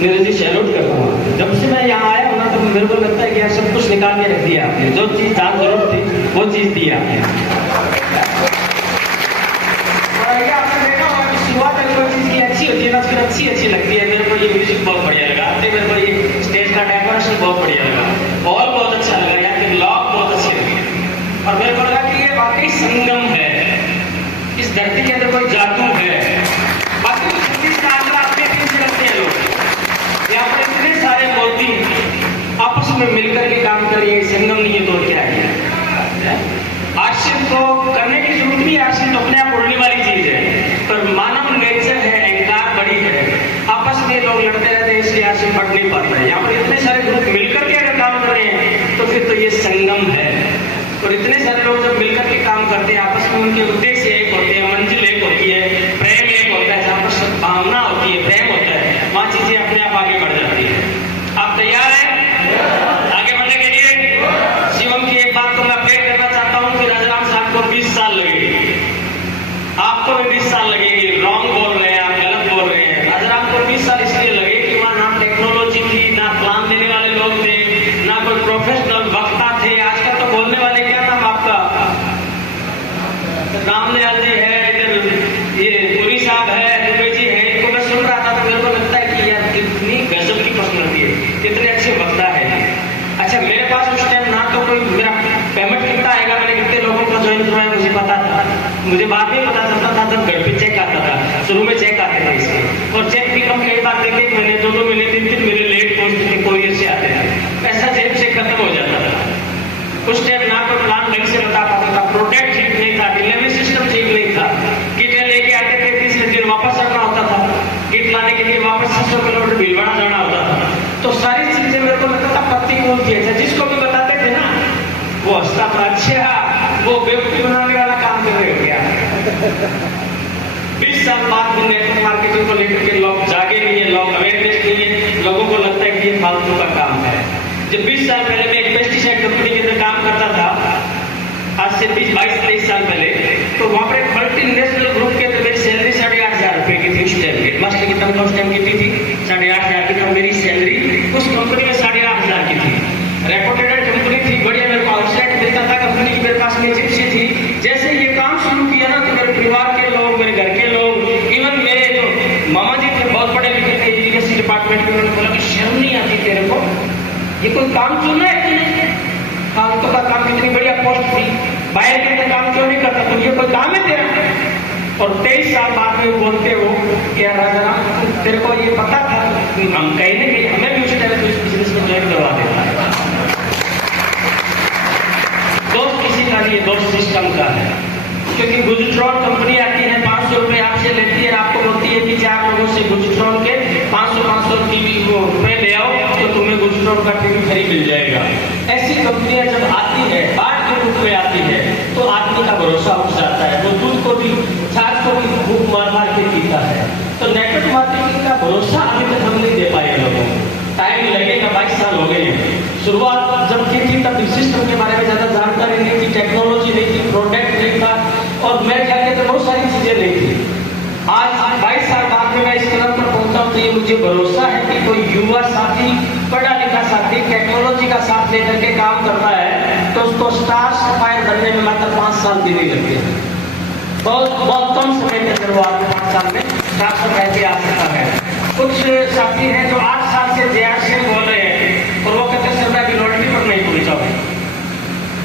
Neeraj ji salute करता हूँ। जब से मैं यहाँ आया हूँ ना तो मेरे को लगता है कि यार सब कुछ निकाल के रख दिया आपने, जो चीज़ जान जरूरत थी वो चीज़ दी आपने। और ये आपने देखा होगा कि शुरुआत में कोई चीज़ की अच्छी होती है ना, फिर अच्छी लगती है। मेरे को ये म्यूजिक बहुत बढ़िया लगा, मेरे को ये स्टेज का डेकोरेशन बहुत बढ़िया लगा, हॉल बहुत अच्छा लगा, यहाँ के ब्लॉग बहुत अच्छे लगे। और मेरे को लगा कि ये वाकई संगम है, इस धरती के अंदर कोई जादू है। बाकी अपने दिन से रखते हैं लोग, यहाँ पर इतने सारे मोदी आपस में मिलकर के काम कर रहे हैं, संगम नहीं है तो क्या है। आश्रम तो करने की जरूरत नहीं है, आश्रम तो अपने आप उड़ने वाली चीज है, पर मानव नेचर है, अहंकार बड़ी है, आपस में लोग लड़ते रहते हैं, इसलिए आश्रम बढ़ नहीं पाता है। यहाँ पर इतने सारे ग्रुप मिलकर के अगर काम कर रहे हैं तो फिर तो ये संगम है। और इतने सारे लोग जब मिलकर के काम करते हैं, आपस में उनके उद्देश्य एक होते हैं, मंजिल एक होती है, प्रेम एक होता है, जहाँ पर सद्भावना होती है, प्रेम होता है, वहाँ चीजें अपने आप आगे बढ़ जाती है। आप तैयार हैं आगे बढ़ने के लिए? शिवम की एक बात तो मैं अपडेट करना चाहता हूँ कि राजाराम साहब को 20 साल लगेगी, आपको भी 20 साल लगेगी। रॉन्ग बोल रहे हैं आप, गलत बोल रहे हैं। राजाराम को 20 साल इसलिए लगे कि वहाँ ना टेक्नोलॉजी थी, ना प्लान देने वाले लोग थे, ना कोई प्रोफेशनल वक्ता थे। आजकल तो बोलने वाले, क्या नाम आपका, रामदयाल जी है, इधर ये पुरी साहब है, दुबे जी है, इनको मैं सुन रहा था तो मेरे को लगता है कि यार कितनी गजब की पर्सनालिटी है, कितने अच्छे वक्ता है। अच्छा, मेरे पास उस टाइम ना तो कोई मेरा पेमेंट कितना आएगा, मैंने कितने लोगों को ज्वाइन किया है मुझे पता था, मुझे बाद में पता चलता था जब घर पे चेक आता था। शुरू में चेक आते थे इसके, और चेक भी हम कई बार देखे, महीने 2-2 महीने 3-3 महीने लेट पोस्ट के कोरियर से आते थे, पैसा जेब से खत्म हो जाता था। उस टाइम ना कोई प्लान ढंग से बता पाता था, प्रोडक्ट ठीक नहीं था, डिलीवरी सिस्टम ठीक नहीं था, किटें लेके आते थे, 30 दिन वापस आना होता था, किट लाने के लिए वापस 600 किलोमीटर भीलवाड़ा जाना होता था। तो सारी चीजें मेरे को लगता था प्रतिकूल थी। अच्छा, जिसको भी बताते थे ना वो हंसता था, अच्छा वो बेवकूफी बनाने वाला काम कर रहे हो क्या। 20 साल बाद भी नेटवर्क मार्केटिंग को लेकर के लोग जागे नहीं है, लोग अवेयरनेस नहीं है, लोगों को लगता है कि ये फालतू का काम है। जब 20 साल पहले मैं एक पेस्टिसाइड कंपनी के अंदर काम करता था, आज से 22-23 साल पहले, तो वहां पर एक मल्टीनेशनल ग्रुप के अंदर मेरी सैलरी 8,500 रुपए की थी। उस टाइम हेडमास्टर की तनख्वाह उस टाइम कितनी थी? 8,500 की। तो मेरी सैलरी उस कंपनी में 8,500 की थी। रेपुटेड कंपनी थी, बढ़िया, मेरे को आउटसाइड मिलता था कंपनी की, मेरे पास में जिप्सी थी। जैसे ये काम शुरू किया ना तो मेरे परिवार के लोग, मेरे घर के लोग, इवन मेरे जो मामा जी थे बहुत बड़े लिखे थे इरिगेशन डिपार्टमेंट में, उन्होंने बोला कि शर्म नहीं आती तेरे को, ये कोई काम चुना है कि नहीं, फालतू का काम, कितनी बढ़िया पोस्ट थी, बाहर के अंदर काम क्यों नहीं करता, तो ये कोई काम है तेरा। और 23 साल बाद में बोलते हो कि राजाराम तेरे को ये पता था, हम कहीं ना कहीं हमें भी उस टाइम इस बिजनेस में ज्वाइन करवा देता है। दोस्त किसी का नहीं, दोस्त सिस्टम का है। क्योंकि गुजट्रॉन कंपनी आती है, 500 रुपए आपसे लेती है, आपको बोलती है कि 4 लोगों से गुजट्रॉन के 500 टीवी रुपए ले आओ तो तुम्हें गुजट्रॉन का टीवी फ्री मिल जाएगा। ऐसी कंपनियां जब आती है, बाट के रूप में आती है, तो आदमी का भरोसा उठ जाता है, वो दूध को भी, छाछ को भी भूख मार मार के पीता है। तो नेटवर्क मार्केटिंग का भरोसा अभी तक हम नहीं दे पाए लोगों को, टाइम लगेगा, 22 साल हो गए हैं। शुरुआत जब की थी तब सिस्टम के बारे में ज्यादा जानकारी नहीं थी, टेक्नोलॉजी नहीं थी, प्रोडक्ट नहीं था, और मेरे ख्याल में बहुत सारी चीजें नहीं थी। आज 22 साल बाद में मैं इस कदम पर पहुंचा हूं तो ये मुझे भरोसा है कि कोई युवा साथी, पढ़ा लिखा साथी टेक्नोलॉजी का साथ लेकर के काम करता है तो उसको स्टार सफायर बनने में मात्र 5 साल भी नहीं लगते हैं। बहुत कम समय के अंदर वो आपको 5 साल में स्टार सफायर पे आ सकता है। कुछ साथी हैं जो 8 साल से JR से बोल रहे हैं और वो कहते हैं सर मैं अभी लॉटरी पर नहीं पहुंचा हूं,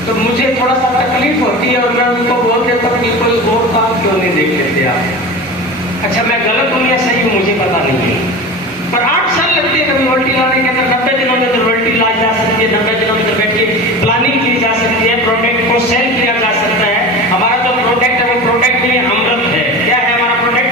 तो मुझे थोड़ा सा तकलीफ होती है और मैं उनको बोल देता हूँ कि कोई और काम क्यों नहीं देख लेते आप। अच्छा, मैं गलत हूँ या सही हूँ मुझे पता नहीं है, पर 8 साल लगते हैं कभी रोल्टी लाने के अंदर। 90 दिनों में तो रोल्टी लाई जा सकती है, 90 दिनों में तो बैठ के प्लानिंग की जा सकती है, प्रोडक्ट को सेल किया जा सकता है। हमारा जो प्रोडक्ट है वो प्रोडक्ट में अमृत है। क्या है हमारा प्रोडक्ट?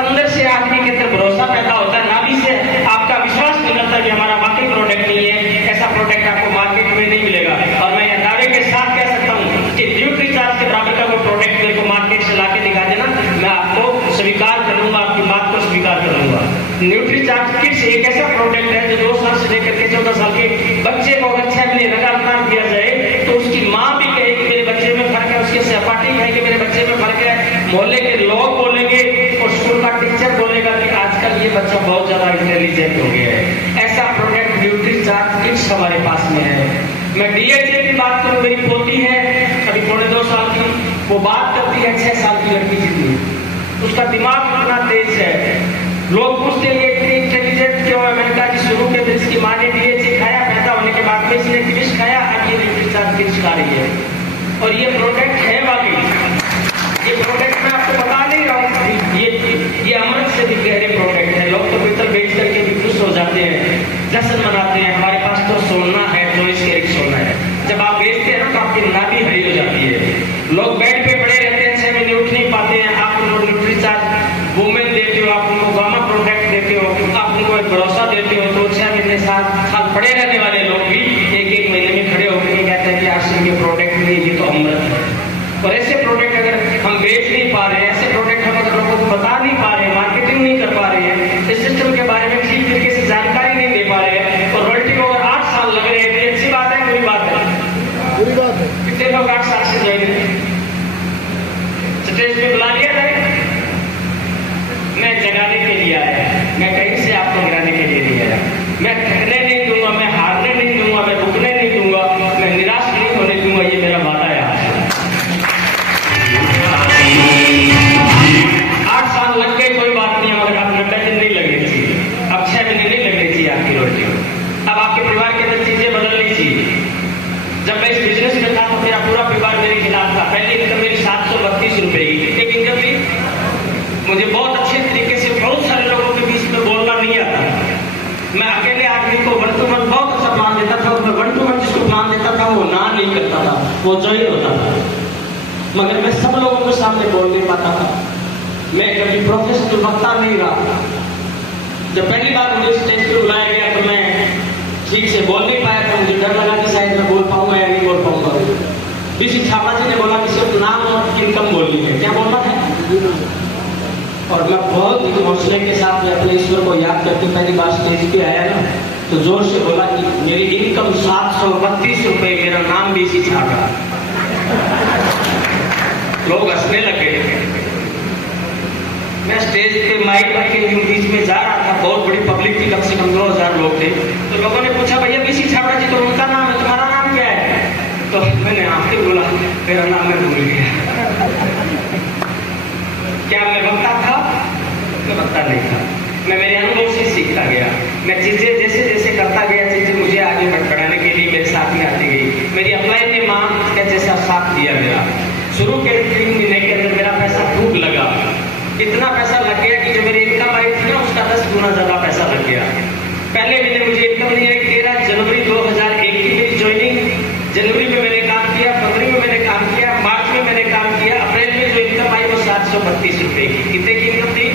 अंदर से आदमी के अंदर भरोसा पैदा होता है, नाभि से आपका विश्वास निकलता है कि हमारा वाकई प्रोडक्ट नहीं है, ऐसा प्रोडक्ट आपको मार्केट में नहीं मिलेगा। और मैं दावे के साथ कह सकता हूँ कि न्यूट्रीचार्ज के बराबर का कोई प्रोडक्ट मेरे को मार्केट से लाके दिखा देना, मैं आपको स्वीकार करूंगा, आपकी बात को स्वीकार करूंगा। न्यूट्रीचार्ज किड्स एक ऐसा प्रोडक्ट है जो 2 साल से लेकर के 14 साल के बच्चे को अगर 6 महीने लगातार दिया जाए तो उसकी माँ भी कहे कि मेरे बच्चे में फर्क है, उसके सहपाठी कहे कि मेरे बच्चे में फर्क है, मोहल्ले के लोग बोलेंगे और स्कूल का टीचर बोलेगा कि आजकल ये बच्चा बहुत ज्यादा इंटेलिजेंट हो गया। 5-6 साल की लड़की जितनी, उसका दिमाग इतना तेज है। लोग पूछते हैं ये इतनी इंटेलिजेंट क्यों है? मैंने कहा कि शुरू के दिन इसकी माँ ने DHA खाया, पैदा होने के बाद में इसने फिनिश खाया, अब ये न्यूट्रीचार्ज फिनिश खा रही है। और ये प्रोडक्ट है वाकई, ये प्रोडक्ट मैं आपको बता नहीं रहा हूँ, ये अमृत से भी गहरे प्रोडक्ट है। लोग तो पीतल बेच करके भी खुश हो जाते हैं, जश्न मनाते हैं, हमारे पास तो सोना है, 24 कैरेट सोना है। जब आप बेचते हैं ना तो आपकी नाभि हरी हो जाती है। लोग बेड पे पड़े रहते हैं, 6 महीने उठ नहीं पाते हैं, आप उनको न्यूट्रीचार्ज वुमेन देते हो, आप उनको गामा प्रोडक्ट देते हो, आप उनको एक भरोसा देते हो, तो 6 महीने 7 साल पड़े रहने वाले लोग भी 1-1 महीने में खड़े होकर कहते हैं कि आश्रम के प्रोडक्ट नहीं, ये तो अमृत है। और ऐसे प्रोडक्ट अगर हम बेच नहीं पा रहे हैं, ऐसे प्रोडक्ट हम अगर लोगों को बता नहीं पा रहे हैं, मार्केटिंग नहीं कर पा रहे हैं, इस सिस्टम के बारे में ठीक तरीके से जानकारी नहीं दे पा रहे हैं, और रॉयल्टी को अगर 8 साल लग रहे हैं, तो अच्छी बात है, बुरी बात है? बुरी बात है। कितने लोग 8 साल से ज्वाइन हैं? स्टेज पे बुला लिया जाए, मैं जगाने के लिए आया, मैं कहीं से आपको गिराने के लिए नहीं आया। मैं थकने नहीं दूंगा, मैं हारने नहीं दूंगा, मैं रुकने नहीं दूंगा, मैं निराश नहीं होने दूंगा, ये मेरा वादा है आपसे। 8 साल लग गए कोई बात नहीं, मगर आप 90 दिन नहीं लगने चाहिए, अब 6 महीने नहीं लगने चाहिए आपकी रोटी। अब आपके परिवार के अंदर चीजें बदलनी चाहिए। जब मैं इस बिजनेस में था तो मेरा पूरा परिवार मेरे खिलाफ था। पहली इनकम मेरी 732 रुपए की एक इनकम थी। मुझे बहुत अच्छे तरीके से बहुत सारे लोगों के बीच में बोलना नहीं आता। मैं अकेले आदमी को वन टू वन बहुत अच्छा प्लान देता था, मैं वन टू वन जिसको प्लान देता था वो ना नहीं करता था, वो ज्वाइन होता था। मगर मैं सब लोगों के सामने बोल नहीं पाता था, मैं कभी प्रोफेशनल वक्ता नहीं रहा। जब पहली बार मुझे स्टेज पे बुलाया गया तो मैं ठीक से बोल नहीं पाया था, मुझे डर लगा कि शायद मैं बोल पाऊंगा या नहीं बोल पाऊंगा। बीसी छापा जी ने बोला कि सिर्फ नाम और इनकम बोलनी है, क्या बोलना है? और मैं बहुत ही हौसले के साथ में अपने ईश्वर को याद करके पहली बार स्टेज पे आया ना, तो जोर से बोला कि मेरी इनकम 732 रुपए, मेरा नाम बीसी छापा। लोग हंसने लगे। मैं स्टेज पे माइक के बीच में जा रहा था, बहुत बड़ी पब्लिक थी, कम से कम 2000 लोग थे। तो लोगों ने पूछा भैया बीसी छाबड़ा जी तो उनका नाम है, तुम्हारा नाम क्या है? तो मैंने आपसे बोला मेरा नाम मैं भूल गया। क्या मैं वक्ता था? मैं वक्ता नहीं था, मैं मेरे अनुभव से सीखता गया। मैं चीजें जैसे जैसे करता गया, चीजें मुझे आगे बढ़ाने के लिए मेरे साथ ही आती गई। मेरी अप्लाई ने माँ का जैसा साथ दिया मेरा। शुरू के 3 महीने के अंदर मेरा पैसा खूब लगा, इतना पैसा लग गया कि जो मेरी इनकम आई थी ना उसका 10 गुना ज्यादा पैसा लग गया। पहले महीने मुझे इनकम नहीं आई। 13 जनवरी 2001 की मेरी ज्वाइनिंग। जनवरी में मैंने काम किया, फरवरी में मैंने काम किया, मार्च में मैंने काम किया, अप्रैल में जो इनकम आई वो 732 रुपए की। कितने की इनकम थी?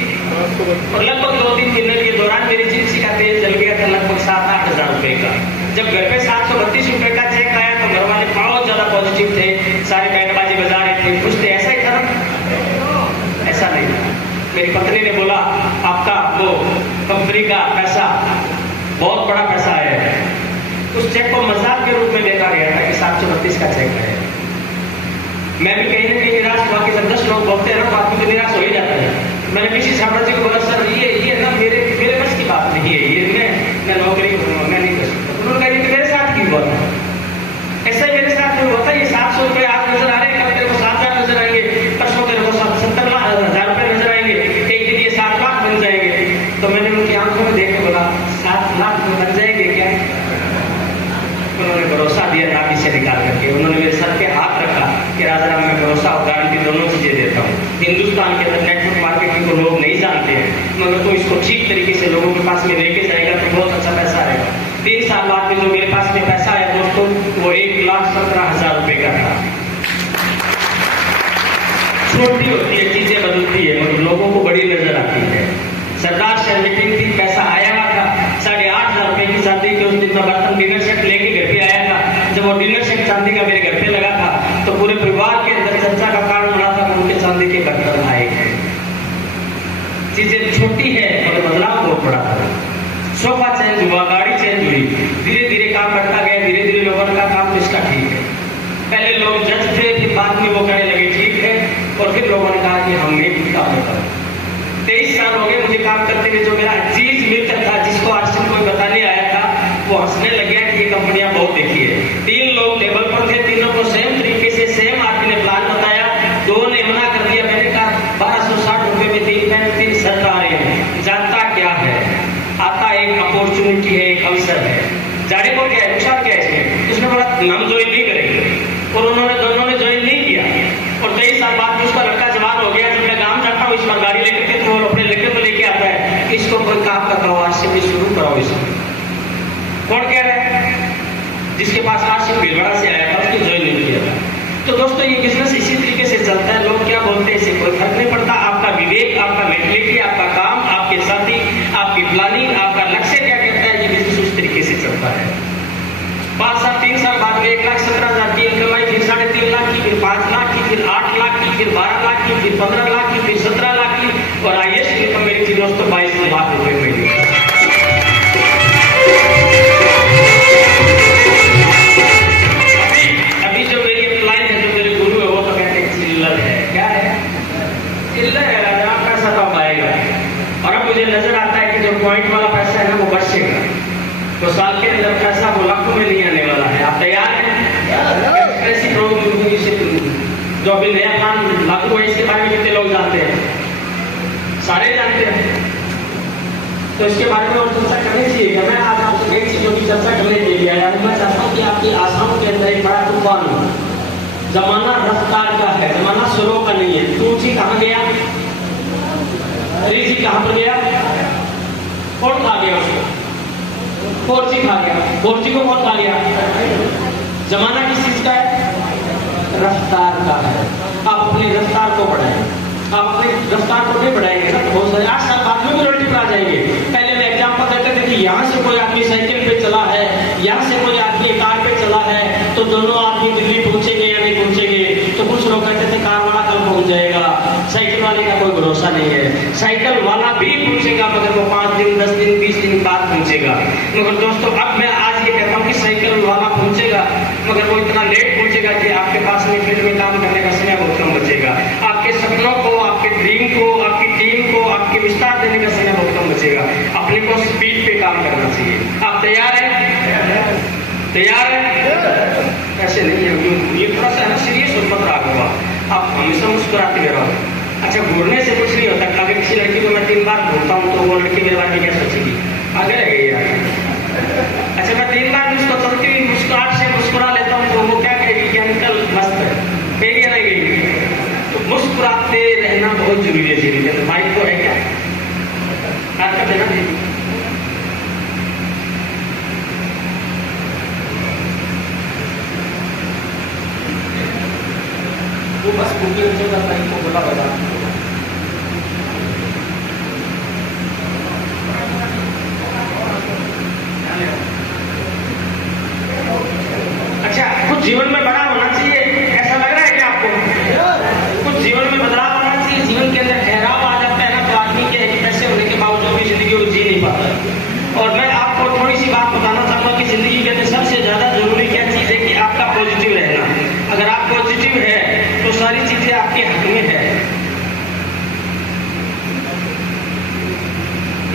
और लगभग 2-3 महीने के दौरान मेरी जिंदगी का तेल जल गया था, लगभग 7-8 हजार रुपए का। जब घर पे 732 रुपए का चेक आया तो घर वाले बहुत ज्यादा पॉजिटिव थे, सारे बैंडबाजी बजा रहे थे, खुश थे। ऐसा ही था? ऐसा नहीं था। मेरी पत्नी ने बोला आपका वो कंपनी का पैसा बहुत बड़ा पैसा है। उस चेक को मजाक के रूप में देखा गया था कि 732 का चेक है। मैं भी कहीं ना कहीं निराश हुआ कि जब 10 लोग बोलते हैं ना तो आपको तो निराश हो ही जाता है। मैंने बीसी छाबड़ा जी को बोला सर ये ना मेरे बस की बात नहीं है, ये मैं नौकरी करूँगा, मैं नहीं कर सकता। उन्होंने कहा ये मेरे साथ क्यों हुआ था? ऐसा ही मेरे साथ नहीं हुआ था। ये 700 रुपये आज नजर आ रहे हैं, कल तेरे को 7000 नजर आएंगे, परसों तेरे को 70,000 रुपये नजर आएंगे, एक दिन ये 7 लाख बन जाएंगे। तो मैंने उनकी आंखों में देख के बोला 7 लाख बन जाएंगे क्या? उन्होंने भरोसा दिया नाभि से निकाल करके। उन्होंने मेरे सर पे हाथ रखा कि राजा राम मैं भरोसा और गारंटी दोनों चीजें देता हूँ। हिंदुस्तान के अंदर नेटवर्क मार्केटिंग को लोग नहीं जानते हैं, मगर तो इसको ठीक तरीके से लोगों के पास में लेके जाएगा तो बहुत अच्छा पैसा आएगा। 3 साल बाद में जो मेरे पास में पैसा आया दोस्तों वो 1,17,000 रुपए का था। छोटी होती है, चीजें बदलती है, मगर लोगों को बड़ी नजर आती है। सरदार शहर मीटिंग थी, पैसा आया हुआ था 8,500 रुपए की चांदी के। उस दिन मैं बर्तन डिनर सेट लेके घर पे आया था। जब वो डिनर सेट चांदी का मेरे घर पे लगा था तो पूरे परिवार के अंदर चर्चा का कारण बना था कि उनके चांदी के बर्तन आए हैं। चीजें छोटी है मगर बदलाव बहुत बड़ा था। सोफा चेंज हुआ, गाड़ी चेंज हुई, धीरे धीरे काम बढ़ता गया, धीरे धीरे लोगों का काम किसका ठीक है। पहले लोग जज थे, फिर बाद में वो कहने लगे ठीक है, और फिर लोगों ने कहा कि हमने भी काम होता। 23 साल हो गए मुझे काम करते हुए। जो मेरा अजीज मित्र था जिसको आज तक कोई बताने आया था वो हंसने लग गया कि ये कंपनियां बहुत देखी है। 3 लोग टेबल पर थे, तीनों को सेम तरीके से सेम आदमी ने प्लान बताया, 2 ने मना कर दिया। अपॉर्चुनिटी है, एक अवसर है। जाने को क्या है, नुकसान क्या है इसमें? उसने बोला हम ज्वाइन नहीं करेंगे, और उन्होंने दोनों ने ज्वाइन नहीं किया। और 23 साल बाद उसका लड़का जवान हो गया। जब मैं गाँव जाता हूँ इस बार गाड़ी लेकर के, तो वो अपने लड़के को लेके आता है, इसको कोई काम का करो, आज से भी शुरू कराओ इसको। कौन कह रहा है? जिसके पास आज से भीलवाड़ा से आया था, उसने ज्वाइन नहीं किया था। तो दोस्तों ये बिजनेस इसी तरीके से चलता है। लोग क्या बोलते हैं इससे कोई फर्क नहीं पड़ता। आपका विवेक, आपका मेंटलिटी, आपका काम, आपके साथी, आपकी प्लानिंग, आपका लक्ष्य क्या कहता है, ये बिजनेस उस तरीके से चलता है। 5 साल 3 साल बाद में 1,17,000 की कमाई, फिर 3.5 लाख की, फिर 5 लाख की, फिर 8 लाख की, फिर 12 लाख की, फिर 15 लाख की, फिर 17 लाख की, और हाईएस्ट इनकम मेरी थी दोस्तों 22 लाख रुपए महीने। अभी जो मेरी एम्प्लॉय है, जो मेरे गुरु है, वो तो कहते हैं चिल्लर है। क्या है? चिल्लर है, आप पैसा कब आएगा। और अब मुझे नजर आता है कि जो पॉइंट वाला पैसा है ना, वो बढ़ेगा। तो साल के अंदर पैसा वो लाखों में नहीं आने वाला है। आप तैयार हैं? ऐसी जो अभी नया प्लान लागू हुआ, इसके बारे में कितने लोग जानते हैं? सारे जानते हैं। तो इसके बारे में और चर्चा करनी चाहिए। मैं आज आपसे एक चीजों की चर्चा करने के लिए आया हूं। मैं चाहता हूँ कि आपकी आशाओं के अंदर एक बड़ा तूफान हो। जमाना रफ्तार का है, जमाना स्लो का नहीं है। 2G कहाँ गया? 3G कहाँ पर गया? कौन खा गया उसको? 4G खा गया। 4G को कौन खा गया? जमाना किस चीज का है? रफ्तार का है। आप अपनी रफ्तार को बढ़ाएं। आप अपनी रफ्तार को नहीं बढ़ाएंगे ना, बहुत सारे 8 साल बाद में मल्टीप्लाई आ जाएंगे। पहले मैं एग्जाम्पल देते थे कि यहाँ से कोई आदमी साइकिल पे चला है, यहाँ से कोई आदमी कार पे चला है, तो दोनों आदमी दिल्ली पहुंचेंगे या नहीं पहुंचेंगे। तो कुछ लोग कहते थे कार वाला कल पहुंच जाएगा, साइकिल वाले का कोई भरोसा नहीं है। साइकिल वाला भी पहुंचेगा, मगर वो 5 दिन 10 दिन 20 दिन बाद पहुंचेगा। मगर दोस्तों अब मैं आज ये कहता हूँ कि साइकिल वाला पहुंचेगा, मगर वो इतना लेट पहुंचेगा कि आपके पास में फील्ड में काम करने का समय बहुत कम बचेगा। आपके सपनों को, आपके ड्रीम को, आपकी टीम को, आपके विस्तार देने का समय बहुत कम बचेगा। अपने को स्पीड पे काम करना चाहिए। आप तैयार हैं? तैयार है? ऐसे नहीं है, ये थोड़ा सा है ना सीरियस और पत्र होगा। आप हमेशा मुस्कुराते रहो। अच्छा, घूरने से कुछ नहीं होता। अगर किसी लड़की को मैं 3 बार घूरता हूँ तो वो लड़की मेरे बारे में क्या सोचेगी? आगे रह गई यार। अच्छा, मैं 3 बार उसको चलती हुई मुस्कुराहट से मुस्कुरा लेता हूँ तो वो क्या कहेगी कि अंकल मस्त है, कहेगी या नहीं कहेगी? तो मुस्कुराते रहना बहुत जरूरी है जिंदगी में। भाई तो है क्या? आपका देना दीजिए। वो बस बुकिंग से करता है, बोला बता। अच्छा, कुछ जीवन में बड़ा होना चाहिए, ऐसा लग रहा है क्या आपको? कुछ जीवन में बदलाव होना चाहिए, जीवन के अंदर ठहराव आ जाता है ना, तो आदमी के पैसे होने के बावजूद भी जिंदगी को जी नहीं पाता। और मैं आपको थोड़ी सी बात बताना चाहूंगा कि जिंदगी के अंदर सबसे ज्यादा जरूरी क्या चीज है कि आपका पॉजिटिव रहना। अगर आप पॉजिटिव है तो सारी चीजें आपके हक में है।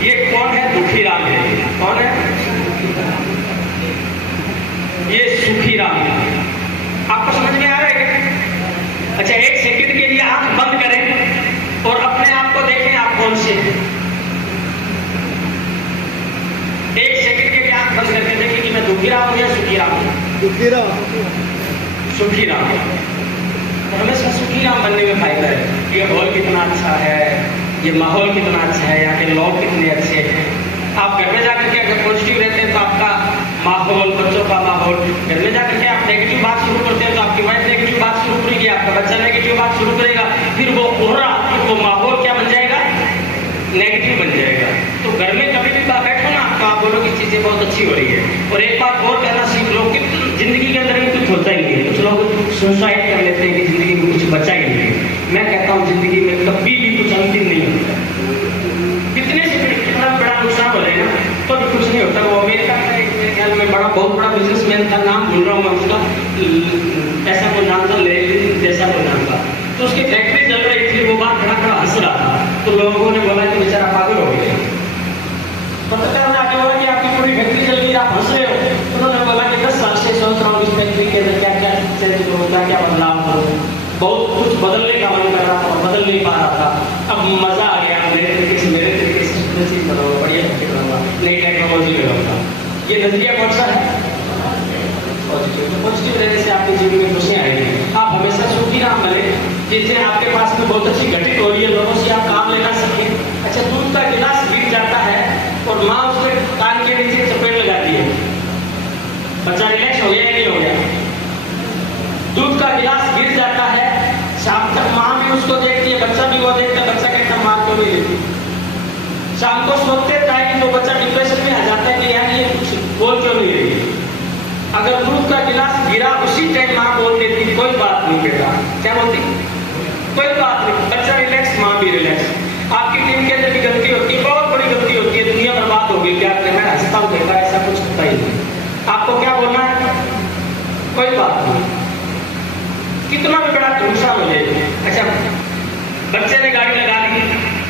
ये कौन है? दुखी राम है। कौन है? ये सुखी राम है। आपको समझ में आ रहा है क्या? अच्छा, 1 सेकंड के लिए आंख बंद करें और अपने आप को देखें, आप कौन से हैं। 1 सेकंड के लिए आंख बंद करके देखें कि मैं दुखी राम हूं या सुखी राम हूं। दुखी राम। सुखी राम। हमेशा सुखी राम बनने में फायदा है। ये हॉल कितना अच्छा है, ये माहौल कितना अच्छा है, यहाँ के लोग कितने अच्छे हैं। आप घर में जाकर के अगर पॉजिटिव रहते हैं तो आपका माहौल, बच्चों का माहौल, घर में जाकर के आप नेगेटिव बात शुरू करते हैं तो आपकी वाइफ नेगेटिव बात शुरू करेगी, आपका बच्चा नेगेटिव बात शुरू करेगा, फिर वो ओहरा, फिर वो माहौल क्या बन जाएगा? नेगेटिव बन जाएगा। तो घर में कभी भी बैठो ना तो आप बोलो कि चीजें बहुत अच्छी हो रही है। और एक बात और कहना सीख लो कि जिंदगी के अंदर भी कुछ होता ही नहीं है। कुछ लोग सुसाइड कर लेते हैं कि जिंदगी में कुछ बचा ही नहीं है। मैं कहता हूँ जिंदगी में कभी भी कुछ अंतिम नहीं होता। कितने से कितना बड़ा नुकसान हो जाए ना तो भी कुछ नहीं होता। वो अमेरिका का एक ख्याल में बहुत बड़ा बिजनेसमैन था, नाम भूल रहा हूँ मैं उसका, ऐसा कोई नाम था, जैसा कोई नाम था। तो उसकी फैक्ट्री चल रही थी, वो बात खड़ा खड़ा हंस रहा था। तो लोगों ने बोला कि बेचारा पागल हो गया। पत्रकार ने आगे बोला कि आपकी पूरी फैक्ट्री चल रही है, आप हंस रहे हो। उन्होंने बोला कि 10 साल से सोच रहा हूँ इस फैक्ट्री के अंदर क्या क्या चेंज करूँ, क्या बदलाव करूँ। बहुत कुछ बदलने का मन कर रहा था और बदल नहीं पा रहा था। अब मजा आ गया, मेरे तरीके से बढ़िया फैक्ट्री बनाऊंगा, नई टेक्नोलॉजी में रहूंगा। ये नजरिया कौन सा है? पॉजिटिव रहने से आपके जीवन में खुशियां आएगी। आप हमेशा सुखी राम बने, जिससे आपके पास में बहुत अच्छी घटित हो रही है, लोगों से आप काम लेना सीखें। अच्छा, दूध का गिलास गिर जाता है और माँ उसके कान के नीचे चपेट लगाती है, बच्चा रिलैक्स हो गया या नहीं हो गया? दूध का गिलास गिर जाता है, शाम तक माँ भी उसको देखती है, बच्चा भी वो देखता है, बच्चा कहता है माँ क्यों नहीं देती। शाम को सोते टाइम तो बच्चा डिप्रेशन में आ जाता है कि यार ये कुछ बोल क्यों नहीं रही। अगर दूध का गिलास गिरा उसी टाइम माँ बोल देती कोई बात नहीं बेटा, क्या बोलती? कोई बात नहीं, बच्चा रिलैक्स, माँ भी रिलैक्स। आपकी टीम के अंदर भी गलती होती है, बहुत बड़ी गलती होती है, दुनिया बर्बाद होगी। क्या मैं हंसता हूँ देखा, ऐसा कुछ होता ही नहीं। आपको क्या बोलना है? कोई बात नहीं, कितना भी बड़ा नुकसान हो जाए। अच्छा, बच्चे ने गाड़ी लगा दी,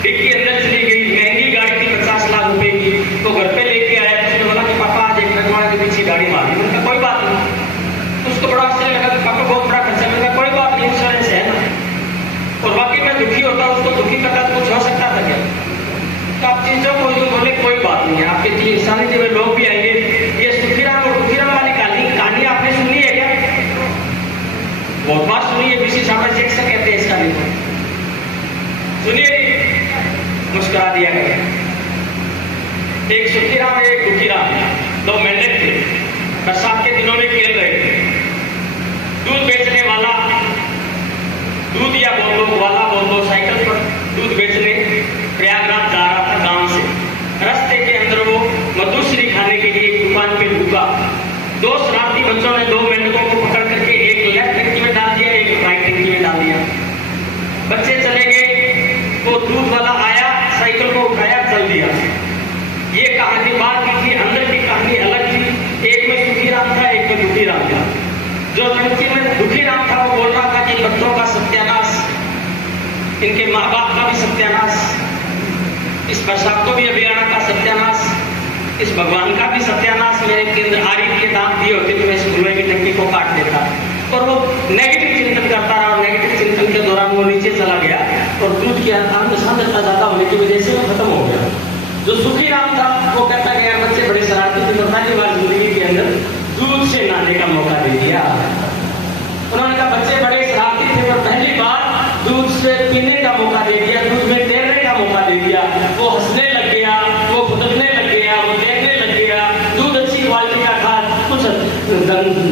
डिक्की अंदर चली गई, महंगी गाड़ी थी 50 लाख रुपए की, तो घर पे लेके आया, तो उसने बोला कि पापा आज एक नगवाड़ा के पीछे गाड़ी मारी। मैंने कहा कोई बात नहीं। उसको बड़ा आश्चर्य लगा कि पापा बहुत बड़ा खर्चा। मैंने कहा कोई बात नहीं, इंश्योरेंस है ना। और बाकी मैं दुखी होता, उसको दुखी करता तो कुछ हो सकता था क्या? तो आप चीजों को यूं बोले कोई बात नहीं है। आपके इंसानियत में लोग भी आएंगे। ये सुखीराम और दुखीराम वाली कहानी आपने सुनी है क्या? बहुत बार सुनी है, विशेष साम्राज्य से कहते हैं इसका लेखक, सुनिए, मुस्कुरा दिया गया। एक सुखीराम है, एक दुखीराम, दो मेंढक थे, बरसात के दिनों में खेल रहे थे। दूध बेचने वाला, दूध या बोलो वाला बोलो, साइकिल पर दूध बेचने प्रयागराज जा रहा था गांव से। रास्ते के अंदर वो मधुश्री खाने के लिए एक दुकान पे रुका। दो शरारती बच्चों ने दो मेंढकों को पकड़ करके एक लेफ्ट टंकी में डाल दिया, एक राइट टंकी में डाल दिया। बच्चे चले गए, वो दूध वाला आया, साइकिल को उठाया, चल दिया। ये कहानी बात की थी, अंदर की कहानी अलग थी। एक में सुखीराम था, एक में दुखीराम था। जो व्यक्ति में दुखीराम था वो बोल रहा था कि बच्चों का सत्यानाश, इनके माँ बाप का भी सत्यानाश, इस बरसात को भी अभियाना का सत्यानाश, इस भगवान का भी सत्यानाश। मेरे केंद्र आरिफ के दांत दिए होते तो मैं इस गुरुए की टंकी को काट देता। और वो नेगेटिव चिंतन करता रहा, और नेगेटिव चिंतन के दौरान वो नीचे चला गया और दूध की सांद्रता ज्यादा होने की वजह से वो खत्म हो गया। जो सुखीराम था वो कहता गया बच्चे बड़े शरारती थे, पहली बार जिंदगी के अंदर दूध से नहाने का मौका दे दिया। उन्होंने कहा बच्चे बड़े शरारती थे पर पहली बार दूध से पीने का मौका दे दिया, दूध में तैरने का मौका दे दिया। वो हंसने लग गया, वो फुदकने लग गया, वो तैरने लग गया। दूध अच्छी क्वालिटी का था, कुछ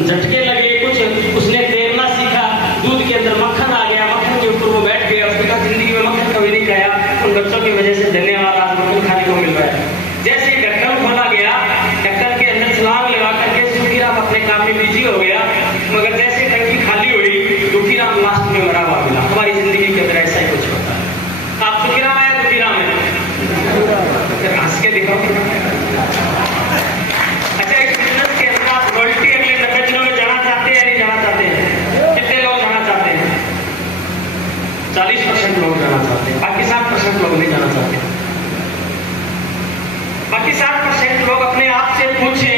झटके लगे, कुछ उसने तैरना सीखा। दूध के अंदर मक्खन आ गया, मक्खन के ऊपर वो बैठ गया। उसने कहा जिंदगी में मक्खन कभी नहीं खाया, उन बच्चों की वजह से धन्यवाद, आज मक्खन खाने को मिल रहा है। जैसे ढक्कन खोला गया, ढक्कन के अंदर छलांग लगा करके सुखीराम अपने काम में बिजी हो गया। मगर जैसे टंकी खाली हुई, दुखीराम लास्ट में मरा हुआ मिला। हमारी जिंदगी के अंदर ऐसा ही कुछ होता है। आप सुखीराम है या दुखीराम है? हंस के दिखाओ। अच्छा, इस बिजनेस के अंदर आप रॉयल्टी अगले 90 दिनों में जाना चाहते हैं या नहीं जाना चाहते हैं? कितने लोग जाना चाहते हैं? 40% लोग जाना चाहते हैं, बाकी 60% लोग नहीं जाना चाहते। बाकी 60% लोग अपने आप से पूछें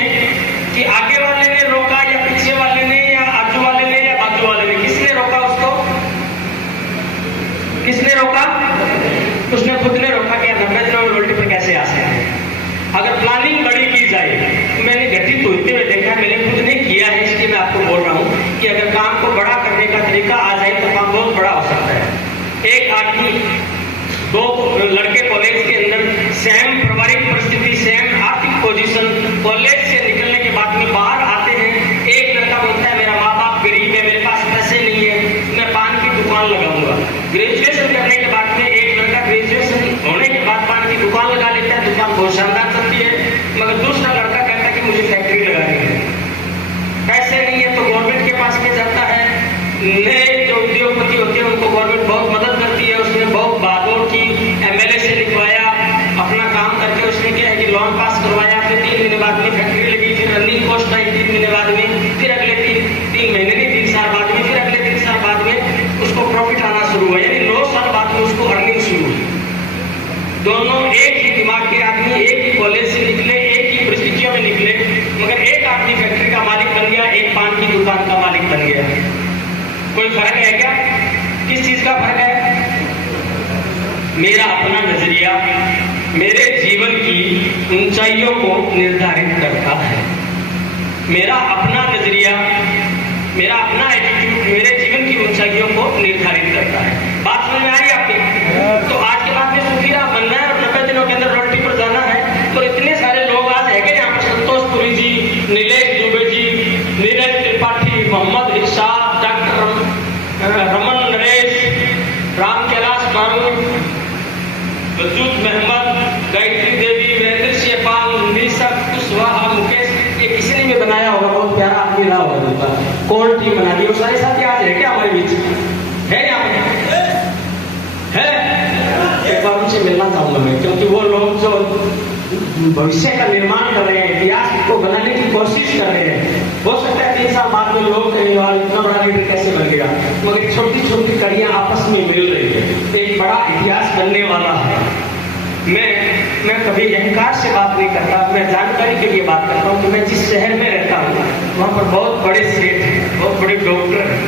कि आगे वाले ने रोका या पीछे वाले ने या आजू वाले ने या बाजू वाले ने, किसने रोका उसको? किसने रोका? उसने खुद ने रोका कि 90 दिनों में रॉयल्टी पर कैसे आ सकते हैं। अगर प्लानिंग बड़ी की जाए, तो मैंने घटित होते हुए देखा, मैंने खुद ने किया है, इसलिए मैं आपको बोल रहा हूँ कि अगर काम को बड़ा करने का तरीका आ जाए तो काम बहुत बड़ा हो सकता है। एक आदमी, दो लड़के कॉलेज के अंदर, सेम पारिवारिक परिस्थिति, सेम आर्थिक पोजीशन, कॉलेज से निकलने के बाद में बाहर आते हैं। एक लड़का बोलता है मेरा माँ बाप गरीब है, मेरे पास पैसे नहीं है, मैं पान की दुकान लगाऊंगा। ग्रेजुएशन करने के बाद में एक लड़का ग्रेजुएशन होने के बाद पान की दुकान लगा लेता है, दुकान बहुत शानदार चलती है। मगर दूसरा लड़का कहता है कि मुझे फैक्ट्री लगानी है, पैसे नहीं है तो गवर्नमेंट के पास में जाता है। नए जो उद्योगपति होते हैं उनको गवर्नमेंट बहुत मदद करती है। उसने बहुत भागों की MLA से लिखवाया, अपना काम करके उसने क्या है कि लोन पास करवाया। फिर 3 महीने बाद में फैक्ट्री लगी, फिर रनिंग कॉस्ट आई 3 महीने बाद में, फिर अगले 3 महीने नहीं 3 साल बाद में, फिर अगले 3 साल बाद में उसको प्रॉफिट आना शुरू हुआ, यानी 9 साल बाद में उसको अर्निंग शुरू हुई। दोनों एक ही दिमाग के आदमी, एक ही कॉलेज से निकले, एक ही परिस्थितियों में निकले, मगर एक आदमी फैक्ट्री का मालिक बन गया, एक पान की दुकान का मालिक बन गया। कोई फर्क है क्या? किस चीज का फर्क है? मेरा अपना नजरिया, मेरे जीवन की की ऊंचाइयों को निर्धारित करता है। मेरा अपना नजरिया, मेरा अपना एटीट्यूड मेरे जीवन की ऊंचाइयों को निर्धारित करता है। बात समझ में आ रही है आपकी? तो आज के बाद में सुखीरा बनना है और 90 दिनों के अंदर रोटी पर जाना है। तो इतने सारे लोग आज है क्या यहाँ पर? संतोष पुरी जी, नीलेश दुबे जी, नीरज त्रिपाठी, मोहम्मद इरशाद, डॉक्टर रमन नरेश, राम कैलाश बारू, वजूद महमद, गायत्री देवी, वीरेंद्र सिंह पाल, निशा कुशवाहा, मुकेश, ये किसी ने भी बनाया होगा, बहुत प्यारा आदमी रहा होगा, कोल टीम बना दी। और सारे साथी आज है क्या हमारे बीच? है यहाँ पे? है? एक बार उनसे मिलना चाहूंगा मैं, क्योंकि वो लोग जो भविष्य का निर्माण कर रहे हैं, इतिहास को बनाने की कोशिश कर रहे हैं। हो सकता है 3 साल बाद में लोग कहेंगे यार इतना बड़ा लीडर कैसे बन गया, मगर छोटी छोटी कड़ियां आपस में मिल रही है, एक बड़ा इतिहास बनने वाला है। मैं कभी अहंकार से बात नहीं करता, मैं जानकारी के लिए बात करता हूँ कि मैं जिस शहर में रहता हूँ वहाँ पर बहुत बड़े सेठ हैं, बहुत बड़े डॉक्टर हैं,